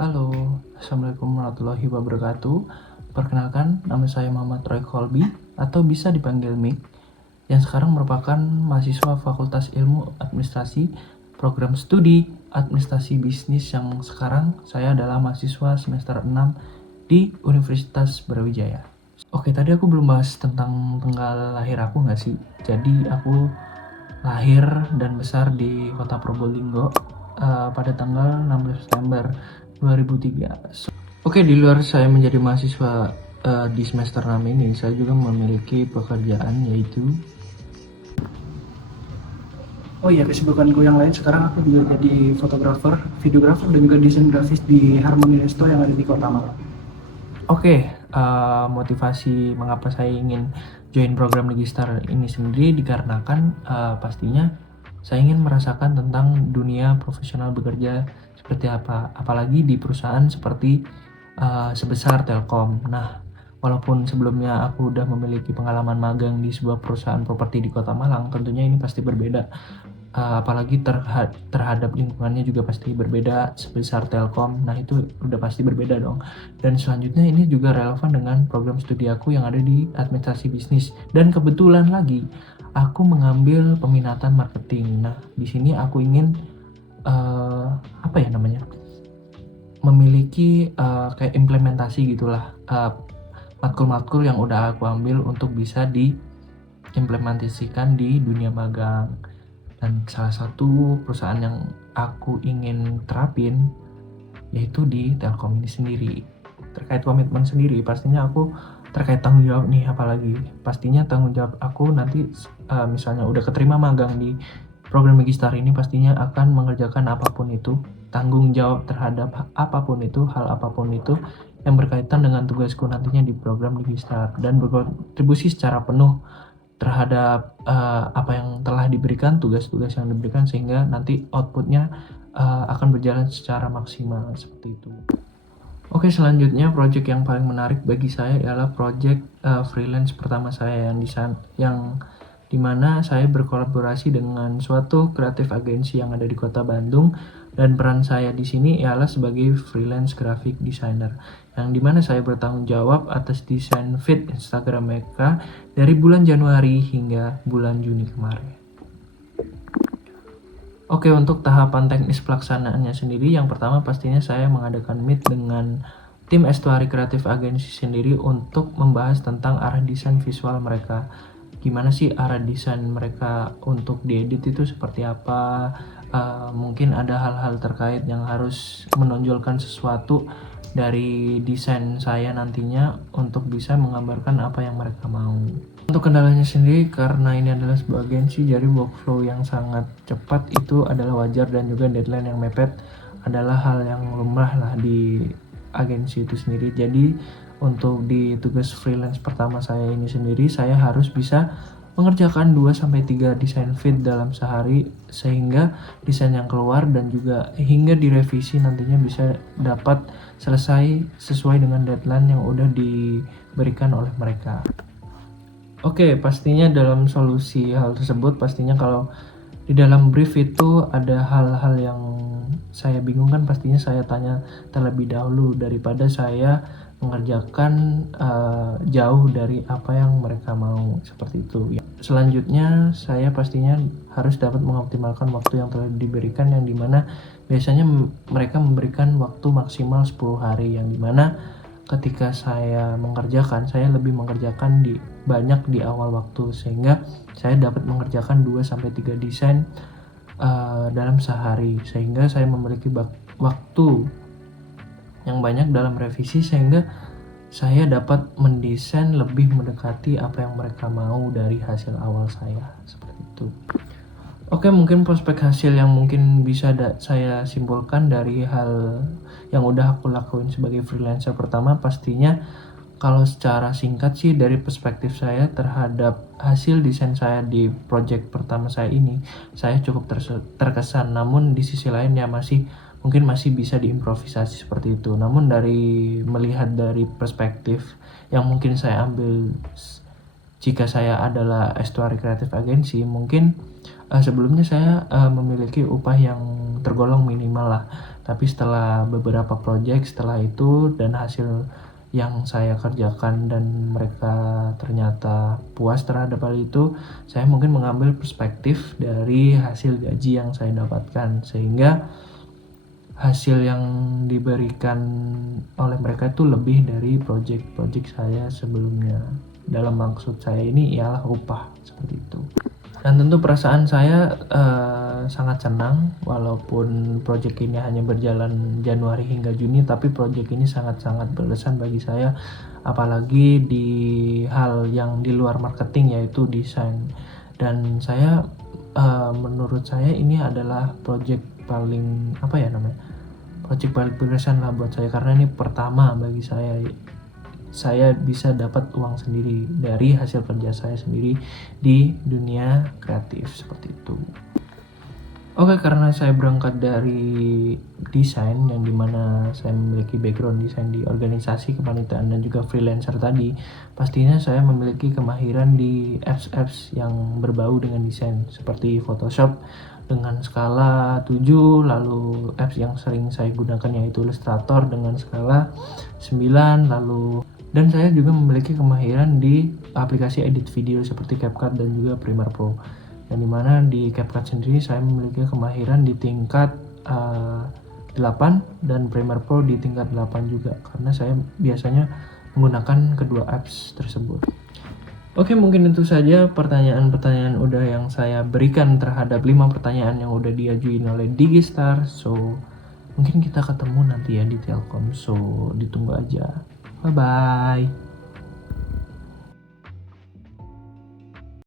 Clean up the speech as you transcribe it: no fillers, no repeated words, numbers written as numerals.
Halo, Assalamualaikum warahmatullahi wabarakatuh. Perkenalkan, nama saya Muhammad Roy Kolbi atau bisa dipanggil Mik, yang sekarang merupakan mahasiswa Fakultas Ilmu Administrasi Program Studi Administrasi Bisnis yang sekarang saya adalah mahasiswa semester 6 di Universitas Brawijaya. Oke, tadi aku belum bahas tentang tanggal lahir aku nggak sih? Jadi aku lahir dan besar di kota Probolinggo pada tanggal 16 September 2003. Oke, di luar saya menjadi mahasiswa di semester 6 ini, saya juga memiliki pekerjaan yaitu kesibukanku yang lain sekarang aku juga jadi fotografer, videografer dan juga desain grafis di Harmony Resto yang ada di Kota Malang. Oke, motivasi mengapa saya ingin join program Legistar ini sendiri dikarenakan pastinya saya ingin merasakan tentang dunia profesional bekerja seperti apa, apalagi di perusahaan seperti sebesar Telkom. Nah, walaupun sebelumnya aku udah memiliki pengalaman magang di sebuah perusahaan properti di Kota Malang, tentunya ini pasti berbeda. Apalagi terhadap lingkungannya juga pasti berbeda sebesar Telkom. Nah, itu udah pasti berbeda dong. Dan selanjutnya ini juga relevan dengan program studi aku yang ada di administrasi bisnis. Dan kebetulan lagi aku mengambil peminatan marketing. Nah, di sini aku ingin memiliki kayak implementasi gitulah, matkul-matkul yang udah aku ambil untuk bisa diimplementasikan di dunia magang. Dan salah satu perusahaan yang aku ingin terapin yaitu di Telkom ini sendiri. Terkait komitmen sendiri, pastinya aku terkait tanggung jawab nih, apalagi pastinya tanggung jawab aku nanti misalnya udah keterima magang di program Megistar ini, pastinya akan mengerjakan apapun itu, tanggung jawab terhadap apapun itu, hal apapun itu yang berkaitan dengan tugasku nantinya di program Megistar, dan berkontribusi secara penuh terhadap apa yang telah diberikan, tugas-tugas yang diberikan, sehingga nanti outputnya akan berjalan secara maksimal seperti itu. Oke, selanjutnya project yang paling menarik bagi saya adalah project freelance pertama saya yang dimana saya berkolaborasi dengan suatu kreatif agensi yang ada di Kota Bandung, dan peran saya di sini ialah sebagai freelance graphic designer, yang dimana saya bertanggung jawab atas desain feed Instagram mereka dari bulan Januari hingga bulan Juni kemarin. Oke, untuk tahapan teknis pelaksanaannya sendiri, yang pertama pastinya saya mengadakan meet dengan tim Estuary Creative Agency sendiri untuk membahas tentang arah desain visual mereka. Gimana sih arah desain mereka untuk diedit itu seperti apa, mungkin ada hal-hal terkait yang harus menonjolkan sesuatu dari desain saya nantinya untuk bisa menggambarkan apa yang mereka mau. Untuk kendalanya sendiri, karena ini adalah sebuah agensi, jadi workflow yang sangat cepat itu adalah wajar, dan juga deadline yang mepet adalah hal yang lumrah lah di agensi itu sendiri. Jadi untuk di tugas freelance pertama saya ini sendiri, saya harus bisa mengerjakan 2-3 desain feed dalam sehari, sehingga desain yang keluar dan juga hingga direvisi nantinya bisa dapat selesai sesuai dengan deadline yang udah diberikan oleh mereka. Oke, pastinya dalam solusi hal tersebut, pastinya kalau di dalam brief itu ada hal-hal yang saya bingung, kan pastinya saya tanya terlebih dahulu daripada saya mengerjakan jauh dari apa yang mereka mau, seperti itu. Selanjutnya saya pastinya harus dapat mengoptimalkan waktu yang telah diberikan, yang dimana biasanya mereka memberikan waktu maksimal 10 hari, yang dimana ketika saya mengerjakan, saya lebih mengerjakan banyak di awal waktu, sehingga saya dapat mengerjakan 2-3 desain dalam sehari, sehingga saya memiliki waktu yang banyak dalam revisi, sehingga saya dapat mendesain lebih mendekati apa yang mereka mau dari hasil awal saya, seperti itu. Oke, mungkin prospek hasil yang mungkin bisa saya simpulkan dari hal yang udah aku lakuin sebagai freelancer pertama, pastinya kalau secara singkat sih, dari perspektif saya terhadap hasil desain saya di project pertama saya ini, saya cukup terkesan. Namun di sisi lain ya mungkin masih bisa diimprovisasi seperti itu. Namun melihat dari perspektif yang mungkin saya ambil jika saya adalah Estuary Creative Agency, mungkin sebelumnya saya memiliki upah yang tergolong minimal lah. Tapi setelah beberapa project setelah itu dan hasil yang saya kerjakan dan mereka ternyata puas terhadap hal itu, saya mungkin mengambil perspektif dari hasil gaji yang saya dapatkan, sehingga hasil yang diberikan oleh mereka itu lebih dari project-project saya sebelumnya. Dalam maksud saya ini ialah upah, seperti itu. Dan tentu perasaan saya sangat senang walaupun proyek ini hanya berjalan Januari hingga Juni, tapi proyek ini sangat-sangat berkesan bagi saya, apalagi di hal yang di luar marketing yaitu desain. Dan saya menurut saya ini adalah proyek paling proyek paling berkesan lah buat saya, karena ini pertama bagi saya bisa dapat uang sendiri dari hasil kerja saya sendiri di dunia kreatif, seperti itu. Oke, karena saya berangkat dari desain yang dimana saya memiliki background desain di organisasi kepanitiaan dan juga freelancer tadi, pastinya saya memiliki kemahiran di apps-apps yang berbau dengan desain seperti Photoshop dengan skala 7, lalu apps yang sering saya gunakan yaitu Illustrator dengan skala 9, lalu dan saya juga memiliki kemahiran di aplikasi edit video seperti CapCut dan juga Premiere Pro. Yang dimana di CapCut sendiri saya memiliki kemahiran di tingkat 8 dan Premiere Pro di tingkat 8 juga, karena saya biasanya menggunakan kedua apps tersebut. Oke, mungkin itu saja pertanyaan-pertanyaan udah yang saya berikan terhadap 5 pertanyaan yang udah diajuin oleh Digistar. So, mungkin kita ketemu nanti ya di Telkom. So, ditunggu aja. Bye-bye.